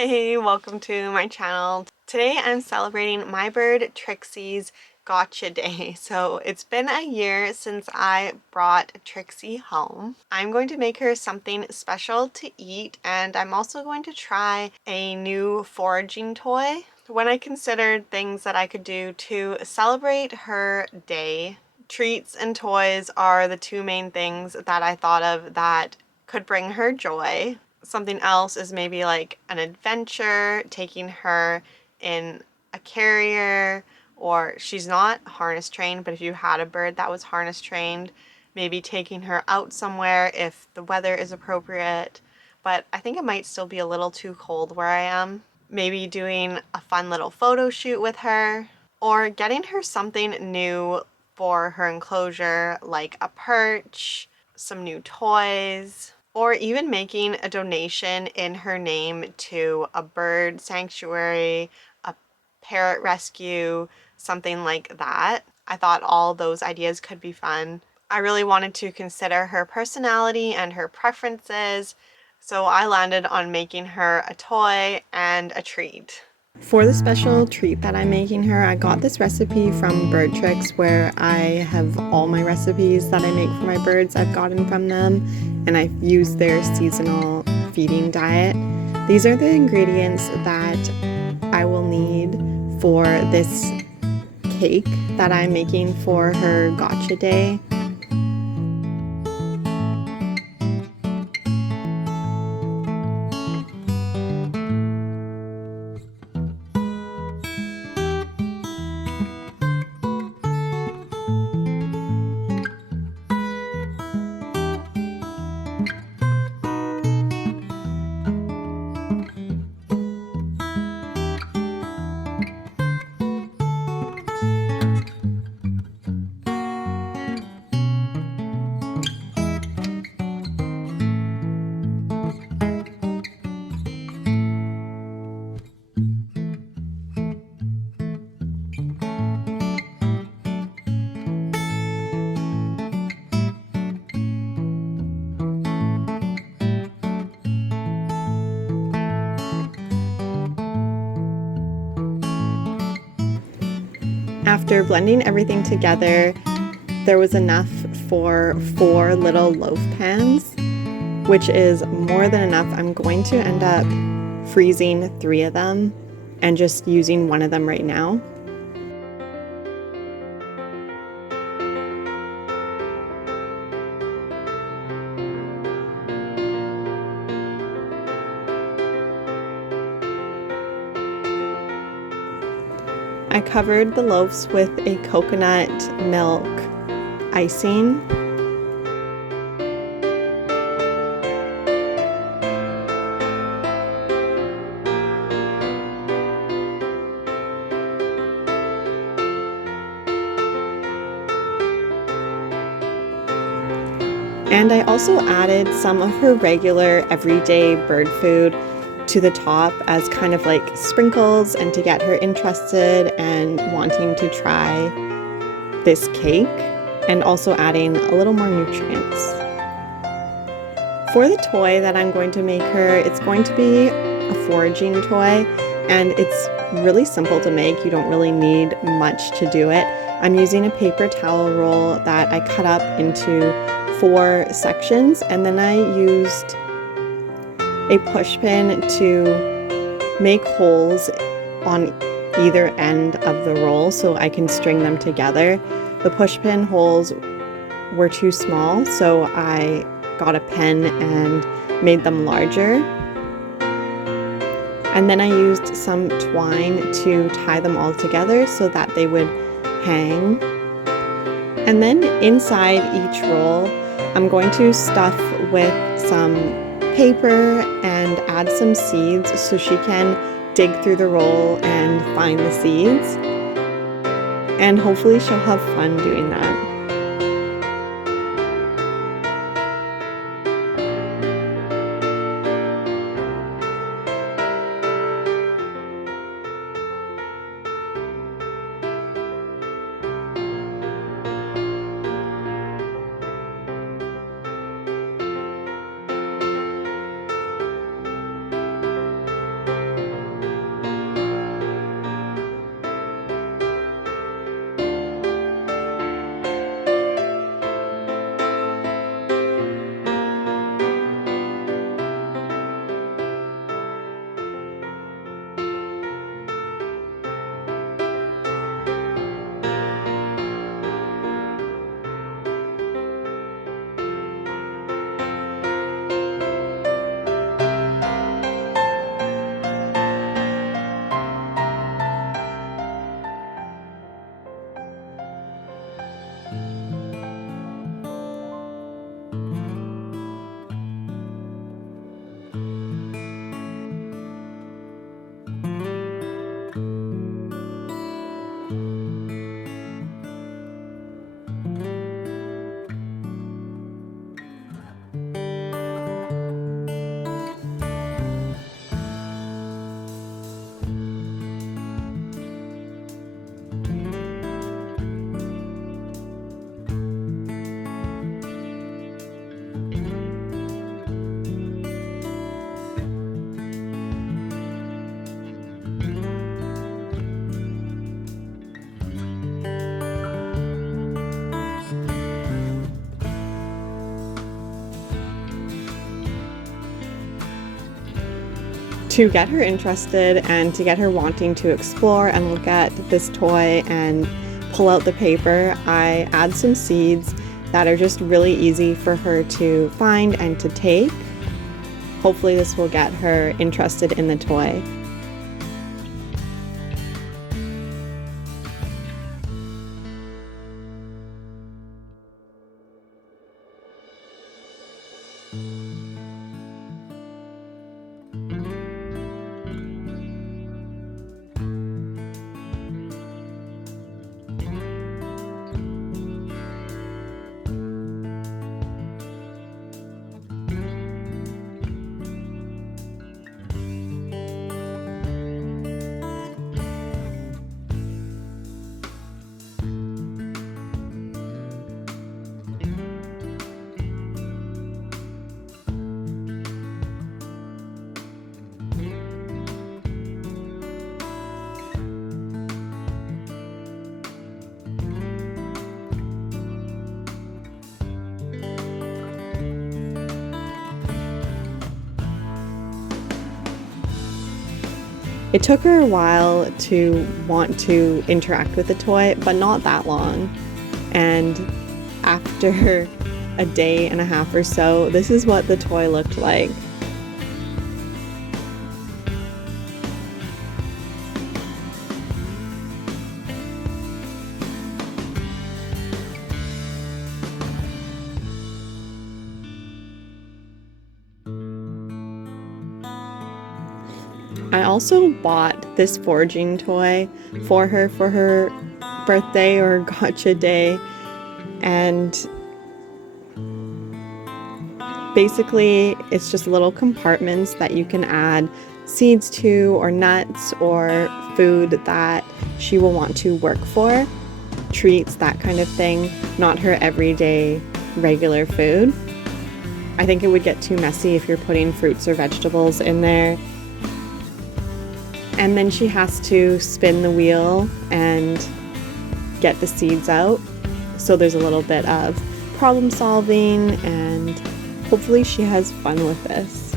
Hey, welcome to my channel. Today I'm celebrating my bird Trixie's Gotcha Day. So it's been a year since I brought Trixie home. I'm going to make her something special to eat, and I'm also going to try a new foraging toy. When I considered things that I could do to celebrate her day, treats and toys are the two main things that I thought of that could bring her joy. Something else is maybe like an adventure, taking her in a carrier, or she's not harness trained, but if you had a bird that was harness trained, maybe taking her out somewhere if the weather is appropriate. But I think it might still be a little too cold where I am. Maybe doing a fun little photo shoot with her, or getting her something new for her enclosure, like a perch, some new toys, or even making a donation in her name to a bird sanctuary, a parrot rescue, something like that. I thought all those ideas could be fun. I really wanted to consider her personality and her preferences, so I landed on making her a toy and a treat. For the special treat that I'm making her, I got this recipe from Bird Tricks where I have all my recipes that I make for my birds I've gotten from them, and I've used their seasonal feeding diet. These are the ingredients that I will need for this cake that I'm making for her gotcha day. After blending everything together, there was enough for 4 little loaf pans, which is more than enough. I'm going to end up freezing 3 of them and just using one of them right now. I covered the loaves with a coconut milk icing. And I also added some of her regular everyday bird food to the top as kind of like sprinkles and to get her interested and wanting to try this cake, and also adding a little more nutrients. For the toy that I'm going to make her, it's going to be a foraging toy, and it's really simple to make. You don't really need much to do it. I'm using a paper towel roll that I cut up into 4 sections, and then I used a push pin to make holes on either end of the roll so I can string them together. The push pin holes were too small, so I got a pen and made them larger. And then I used some twine to tie them all together so that they would hang. And then inside each roll, I'm going to stuff with some paper and add some seeds so she can dig through the roll and find the seeds. And hopefully she'll have fun doing that. To get her interested and to get her wanting to explore and look at this toy and pull out the paper, I add some seeds that are just really easy for her to find and to take. Hopefully this will get her interested in the toy. It took her a while to want to interact with the toy, but not that long. And after a day and a half or so, this is what the toy looked like. I also bought this foraging toy for her birthday or gotcha day, and basically it's just little compartments that you can add seeds to, or nuts, or food that she will want to work for, treats, that kind of thing, not her everyday regular food. I think it would get too messy if you're putting fruits or vegetables in there. And then she has to spin the wheel and get the seeds out. So there's a little bit of problem solving, and hopefully she has fun with this.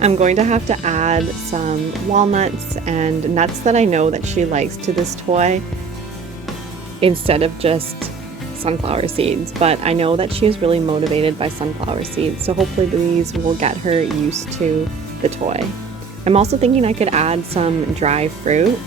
I'm going to have to add some walnuts and nuts that I know that she likes to this toy instead of just sunflower seeds, but I know that she is really motivated by sunflower seeds, so hopefully these will get her used to the toy. I'm also thinking I could add some dry fruit.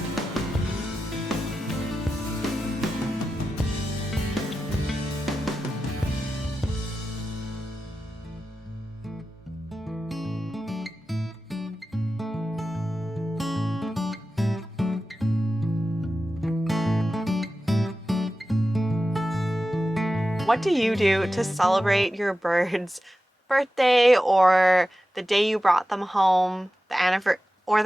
What do you do to celebrate your bird's birthday, or the day you brought them home, the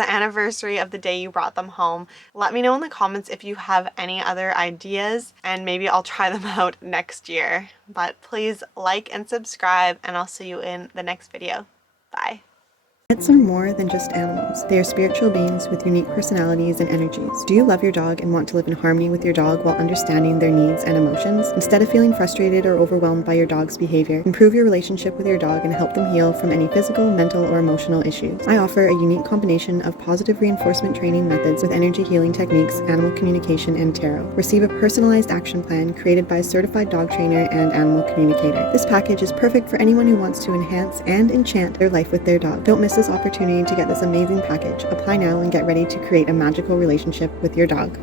anniversary of the day you brought them home? Let me know in the comments if you have any other ideas, and maybe I'll try them out next year. But please like and subscribe, and I'll see you in the next video. Bye. Pets are more than just animals. They are spiritual beings with unique personalities and energies. Do you love your dog and want to live in harmony with your dog while understanding their needs and emotions? Instead of feeling frustrated or overwhelmed by your dog's behavior, improve your relationship with your dog and help them heal from any physical, mental, or emotional issues. I offer a unique combination of positive reinforcement training methods with energy healing techniques, animal communication, and tarot. Receive a personalized action plan created by a certified dog trainer and animal communicator. This package is perfect for anyone who wants to enhance and enchant their life with their dog. Don't miss this opportunity to get this amazing package. Apply now and get ready to create a magical relationship with your dog.